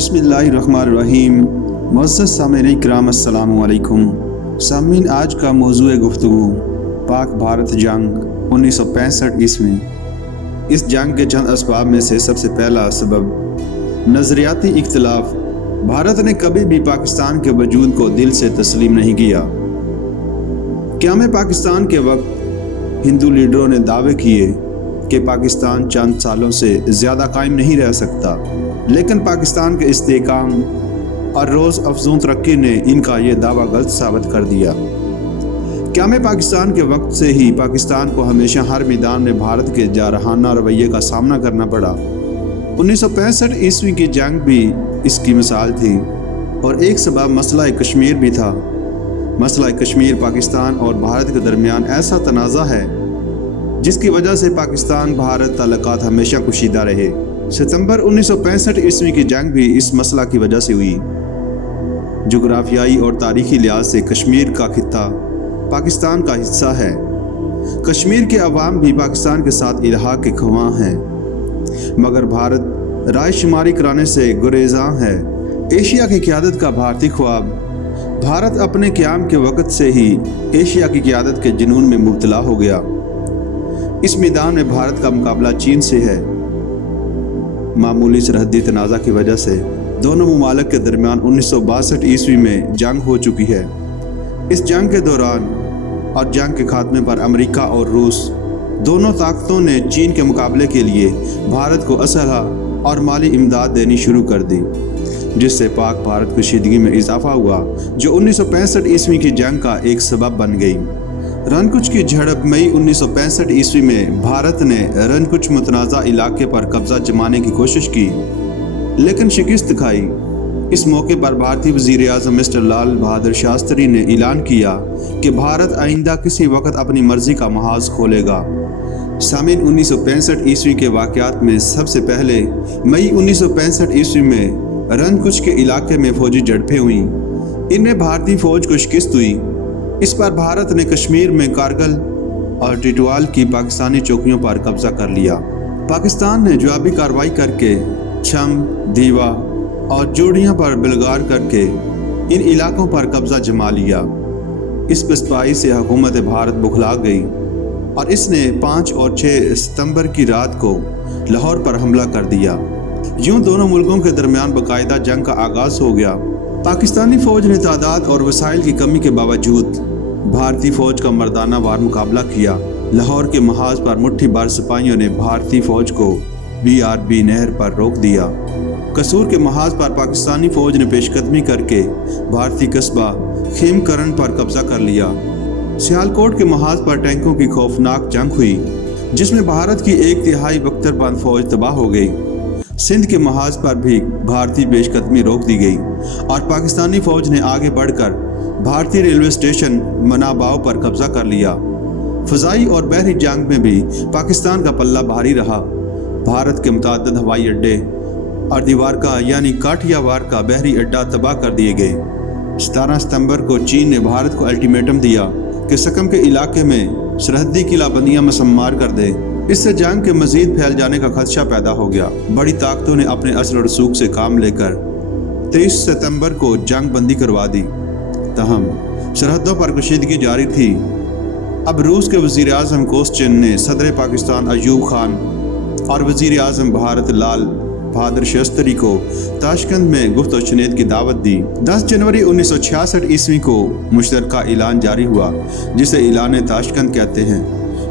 بسم اللہ الرحمن الرحیم۔ معزز سامعین اکرام السلام علیکم۔ سامعین، آج کا موضوع گفتگو پاک بھارت جنگ 1965 عیسوی۔ اس جنگ کے چند اسباب میں سے سب سے پہلا سبب نظریاتی اختلاف۔ بھارت نے کبھی بھی پاکستان کے وجود کو دل سے تسلیم نہیں کیا۔ قیام پاکستان کے وقت ہندو لیڈروں نے دعوے کیے کہ پاکستان چند سالوں سے زیادہ قائم نہیں رہ سکتا، لیکن پاکستان کے استحکام اور روز افزوں ترقی نے ان کا یہ دعویٰ غلط ثابت کر دیا۔ قیام پاکستان کے وقت سے ہی پاکستان کو ہمیشہ ہر میدان میں بھارت کے جارحانہ رویے کا سامنا کرنا پڑا۔ 1965 عیسوی کی جنگ بھی اس کی مثال تھی، اور ایک سبب مسئلہ کشمیر بھی تھا۔ مسئلہ کشمیر پاکستان اور بھارت کے درمیان ایسا تنازع ہے جس کی وجہ سے پاکستان بھارت تعلقات ہمیشہ کشیدہ رہے۔ ستمبر 1965 عیسوی کی جنگ بھی اس مسئلہ کی وجہ سے ہوئی۔ جغرافیائی اور تاریخی لحاظ سے کشمیر کا خطہ پاکستان کا حصہ ہے۔ کشمیر کے عوام بھی پاکستان کے ساتھ الحاق کے خواہاں ہیں، مگر بھارت رائے شماری کرانے سے گریزاں ہے۔ ایشیا کی قیادت کا بھارتی خواب۔ بھارت اپنے قیام کے وقت سے ہی ایشیا کی قیادت کے جنون میں مبتلا ہو گیا۔ اس میدان میں بھارت کا مقابلہ چین سے ہے۔ معمولی سرحدی تنازع کی وجہ سے دونوں ممالک کے درمیان 1962 عیسوی میں جنگ ہو چکی ہے۔ اس جنگ کے دوران اور جنگ کے خاتمے پر امریکہ اور روس دونوں طاقتوں نے چین کے مقابلے کے لیے بھارت کو اسلحہ اور مالی امداد دینی شروع کر دی، جس سے پاک بھارت کشیدگی میں اضافہ ہوا، جو 1965 عیسوی کی جنگ کا ایک سبب بن گئی۔ رن کچ کی جھڑپ مئی 1965 عیسوی میں بھارت نے رن کچ متنازع علاقے پر قبضہ جمانے کی کوشش کی، لیکن شکست کھائی۔ اس موقع پر بھارتی وزیر اعظم مسٹر لال بہادر شاستری نے اعلان کیا کہ بھارت آئندہ کسی وقت اپنی مرضی کا محاذ کھولے گا۔ سامعین، 1965 عیسوی کے واقعات میں سب سے پہلے مئی 1965 عیسوی میں رن کچ کے علاقے میں فوجی جھڑپیں ہوئیں۔ ان میں بھارتی فوج کو شکست ہوئی۔ اس پر بھارت نے کشمیر میں کارگل اور ٹیٹوال کی پاکستانی چوکیوں پر قبضہ کر لیا۔ پاکستان نے جوابی کارروائی کر کے چھم، دیوا اور جوڑیاں پر بلگار کر کے ان علاقوں پر قبضہ جما لیا۔ اس پسپائی سے حکومت بھارت بکھلا گئی، اور اس نے 5 اور 6 ستمبر کی رات کو لاہور پر حملہ کر دیا۔ یوں دونوں ملکوں کے درمیان باقاعدہ جنگ کا آغاز ہو گیا۔ پاکستانی فوج نے تعداد اور وسائل کی کمی کے باوجود بھارتی فوج کا مردانہ وار مقابلہ کیا۔ لاہور کے محاذ پر مٹھی بھر سپاہیوں نے بھارتی فوج کو BRB نہر پر روک دیا۔ قصور کے محاذ پر پاکستانی فوج نے پیش قدمی کر کے بھارتی قصبہ خیم کرن پر قبضہ کر لیا۔ سیالکوٹ کے محاذ پر ٹینکوں کی خوفناک جنگ ہوئی، جس میں بھارت کی 1/3 بختر بند فوج تباہ ہو گئی۔ سندھ کے محاذ پر بھی بھارتی پیش قدمی روک دی گئی، اور پاکستانی فوج نے آگے بڑھ کر بھارتی ریلوے اسٹیشن مناباؤ پر قبضہ کر لیا۔ فضائی اور بحری جنگ میں بھی پاکستان کا پلہ بھاری رہا۔ بھارت کے متعدد ہوائی اڈے اور دیوارکا یعنی کاٹھیا وار کا بحری اڈہ تباہ کر دیے گئے۔ 17 ستمبر کو چین نے بھارت کو الٹیمیٹم دیا کہ سکم کے علاقے میں سرحدی قلعہ بندیاں مسمار کر دے۔ اس سے جنگ کے مزید پھیل جانے کا خدشہ پیدا ہو گیا۔ بڑی طاقتوں نے اپنے اثر و رسوخ سے کام لے کر 23 ستمبر کو جنگ بندی کروا دی۔ تاہم سرحدوں پر کشیدگی جاری تھی۔ اب روس کے وزیر اعظم کوسچن نے صدر پاکستان ایوب خان اور وزیر اعظم بھارت لال بہادر شاستری کو تاشکند میں گفت و شنید کی دعوت دی۔ 10 جنوری 1966 عیسوی کو مشترکہ اعلان جاری ہوا، جسے اعلان تاشکند کہتے ہیں۔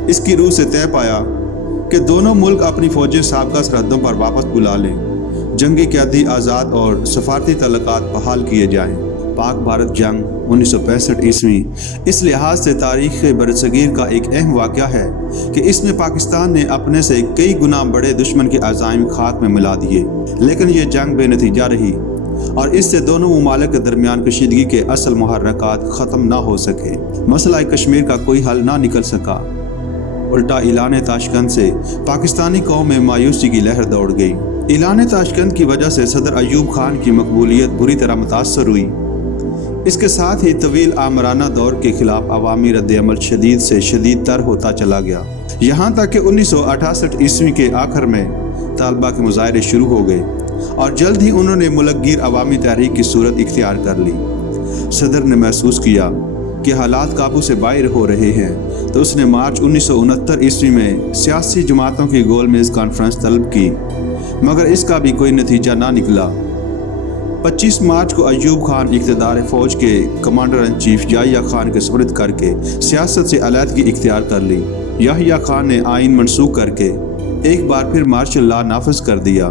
اس کی روح سے طے پایا کہ دونوں ملک اپنی فوجیں سابقہ سرحدوں پر واپس بلا لیں، جنگی قیدی آزاد اور سفارتی تعلقات بحال کیے جائیں۔ پاک بھارت جنگ 1965 عیسوی اس لحاظ سے تاریخ برصغیر کا ایک اہم واقعہ ہے کہ اس میں پاکستان نے اپنے سے کئی گنا بڑے دشمن کے عزائم خاک میں ملا دیے، لیکن یہ جنگ بے نتیجہ رہی، اور اس سے دونوں ممالک کے درمیان کشیدگی کے اصل محرکات ختم نہ ہو سکے۔ مسئلہ کشمیر کا کوئی حل نہ نکل سکا۔ الٹا اعلان تاشکند سے پاکستانی قوم میں مایوسی کی لہر دوڑ گئی۔ اعلان تاشکند کی وجہ سے صدر ایوب خان کی مقبولیت بری طرح متاثر ہوئی۔ اس کے ساتھ ہی طویل آمرانہ دور کے خلاف عوامی رد عمل شدید سے شدید تر ہوتا چلا گیا، یہاں تک کہ 1968 عیسوی کے آخر میں طالبہ کے مظاہرے شروع ہو گئے۔ اور جلد ہی انہوں نے ملک گیر عوامی تحریک کی صورت اختیار کر لی۔ صدر نے محسوس کیا کہ حالات قابو سے باہر ہو رہے ہیں تو اس نے مارچ 1969 میں سیاسی جماعتوں کی گول میز کانفرنس طلب کی، مگر اس کا بھی کوئی نتیجہ نہ نکلا۔ 25 مارچ کو ایوب خان اقتدار فوج کے commander in chief Yahya Khan کے سپرد کر کے سیاست سے علیحدگی اختیار کر لی۔ یحییٰ خان نے آئین منسوخ کر کے ایک بار پھر مارشل لا نافذ کر دیا۔